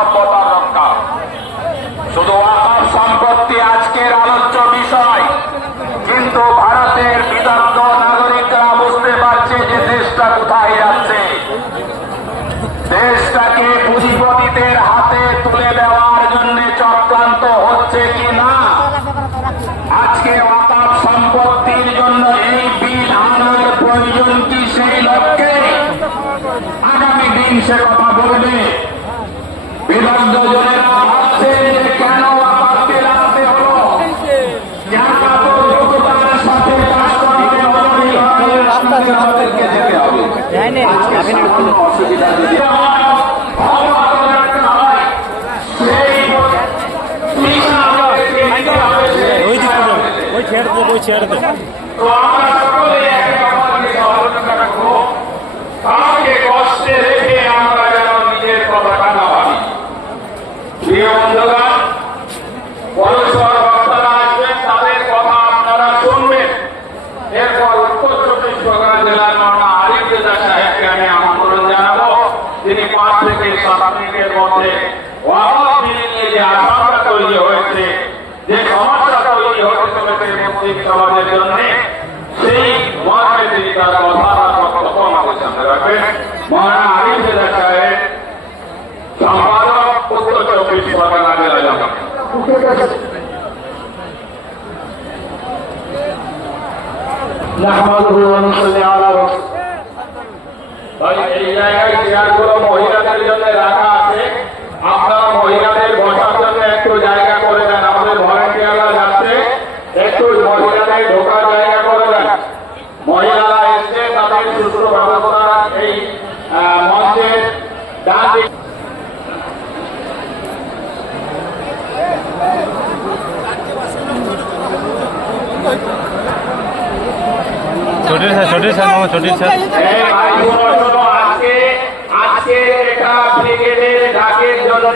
সভ্যতার রক্ষা। শুধু ওয়াকফ সম্পত্তি আজকের আলোচ্য বিষয়, কিন্তু ভারতের বিদগ্ধ নাগরিকরা বুঝতে পারছে যে দেশটা কোথায় যাচ্ছে। দেশটাকে পুঁজিপতিদের হাতে তুলে দেওয়ার জন্য চক্রান্ত হচ্ছে কিনা। আজকে ওয়াকফ সম্পত্তির জন্য এই বিল আনার প্রয়োজন কি, সেই লক্ষ্যে আগামী দিন সে কথা বলবে। বিদগ্ধ জনেরা ভাবছেন যে কেন ওয়াকফ বিল আনতে হলো, কেন এত যোগ্যতার সাথে কাজ করতে আমাদেরকে যেতে হবে। অসুবিধা যদি তো আমরা সকলে কাউকে কষ্টে রেখে আমরা যেন নিজের কথাটা না ভাবি। প্রিয় বন্ধুগণ, পরস্পর বক্তারা আসবেন, তাদের কথা আপনারা শুনবেন। এরপর উত্তর চব্বিশ পরগনা জেলার মাওলানা আরিফ রেজা সাহেবকে আমি আমন্ত্রণ জানাবো। তিনি 5 থেকে 7 মিনিটের মধ্যে ওয়াকফ বিল নিয়ে যে আশঙ্কা তৈরি হয়েছে, যে সমস্যা তৈরি হয়েছে মুসলিম সমাজের জন্য, সেই মর্মে তিনি তার কথা বক্তব্য আমাদের সামনে রাখবেন। মাওলানা আরিফ রেজা সাহেব, সম্পাদক, উত্তর চব্বিশ পরগনা জেলা জামাত। এই জায়গায় চেয়ারগুলো মহিলাদের জন্য রাখা আছে, আপনারা মহিলাদের বসার জন্য একটু জায়গা করে দেন। আমাদের ভলেন্টিয়াররা যাচ্ছে, একটু মহিলাদের ঢোকার জায়গা করে দেন। মহিলারা এসছে, তাদের সুস্থ ব্যবস্থা এই মঞ্চের ডান দিকে। আজকে এটা ব্রিগেডের ডাকের জন্য